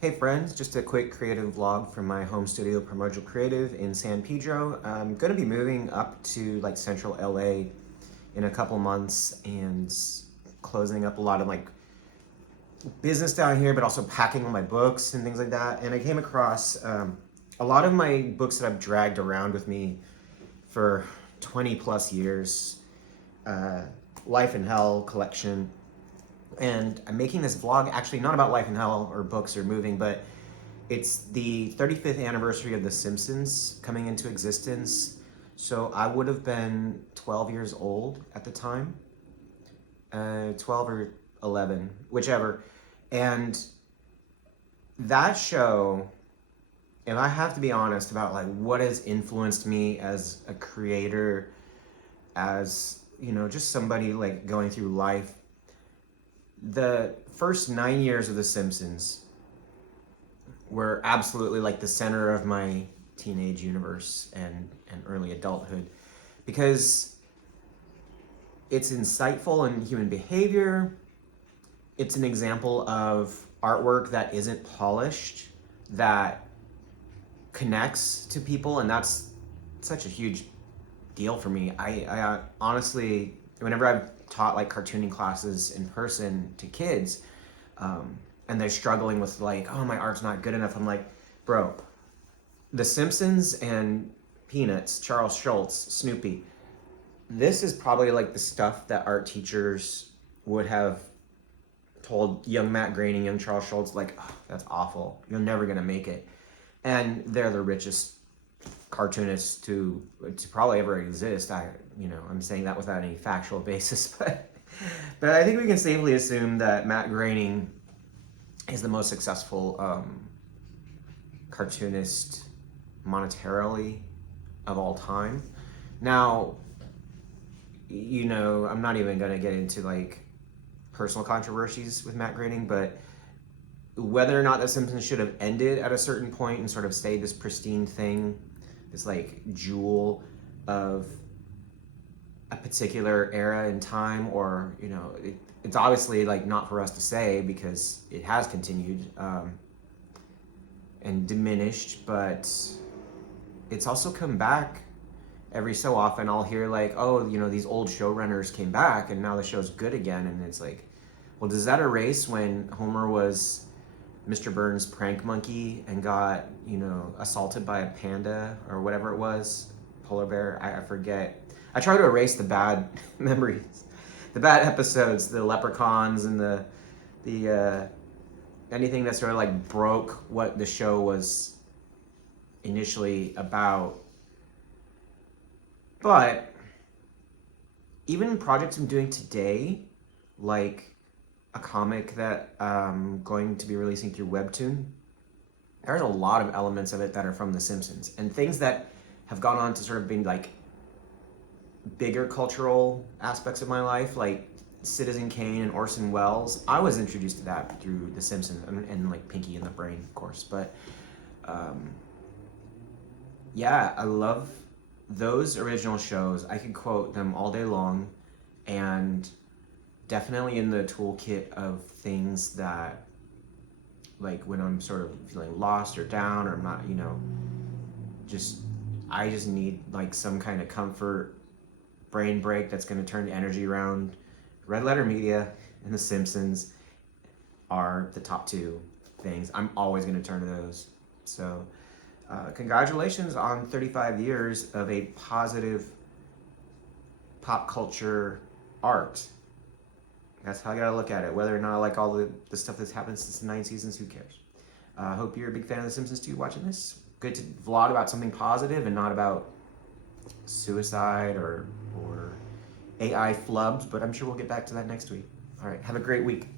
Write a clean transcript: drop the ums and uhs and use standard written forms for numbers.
Hey friends, just a quick creative vlog from my home studio, Primordial Creative in San Pedro. I'm gonna be moving up to like central LA in a couple months and closing up a lot of like business down here, but also packing all my books and things like that. And I came across a lot of my books that I've dragged around with me for 20 plus years. Uh, Life in Hell collection. And I'm making this vlog actually not about Life in Hell or books or moving, but it's the 35th anniversary of The Simpsons coming into existence. So I would have been 12 years old at the time, 12 or 11, whichever. And that show, if I have to be honest about like what has influenced me as a creator, as just somebody like going through life, the first 9 years of The Simpsons were absolutely like the center of my teenage universe and early adulthood, because it's insightful in human behavior. It's an example of artwork that isn't polished, that connects to people, and that's such a huge deal for me. I honestly, whenever I've taught like cartooning classes in person to kids, and they're struggling with like, oh, my art's not good enough, I'm like, bro, The Simpsons and Peanuts, Charles Schultz, Snoopy, this is probably like the stuff that art teachers would have told young Matt Groening, young Charles Schultz, like, oh, that's awful, you're never gonna make it. And they're the richest cartoonists to probably ever exist. I'm saying that without any factual basis, but I think we can safely assume that Matt Groening is the most successful cartoonist monetarily of all time. Now, I'm not even gonna get into like personal controversies with Matt Groening, but whether or not The Simpsons should have ended at a certain point and sort of stayed this pristine thing, this like jewel of a particular era in time, or it's obviously like not for us to say because it has continued and diminished, but it's also come back. Every so often I'll hear like, oh, these old showrunners came back and now the show's good again, and it's like, well, does that erase when Homer was Mr. Burns' prank monkey and got, assaulted by a panda or whatever it was, polar bear, I forget. I try to erase the bad memories, the bad episodes, the leprechauns and the anything that sort of like broke what the show was initially about. But even projects I'm doing today, like a comic that I'm going to be releasing through Webtoon, there's a lot of elements of it that are from The Simpsons, and things that have gone on to sort of be like bigger cultural aspects of my life, like Citizen Kane and Orson Welles. I was introduced to that through The Simpsons and like Pinky and the Brain, of course. But yeah, I love those original shows. I could quote them all day long, and definitely in the toolkit of things that, like when I'm sort of feeling lost or down, or I'm not, I just need like some kind of comfort brain break that's going to turn the energy around. Red Letter Media and The Simpsons are the top two things. I'm always going to turn to those. So congratulations on 35 years of a positive pop culture art. That's how I gotta look at it. Whether or not I like all the stuff that's happened since the 9 seasons, who cares? I hope you're a big fan of The Simpsons too, watching this. Good to vlog about something positive and not about suicide or AI flubs, but I'm sure we'll get back to that next week. All right, have a great week.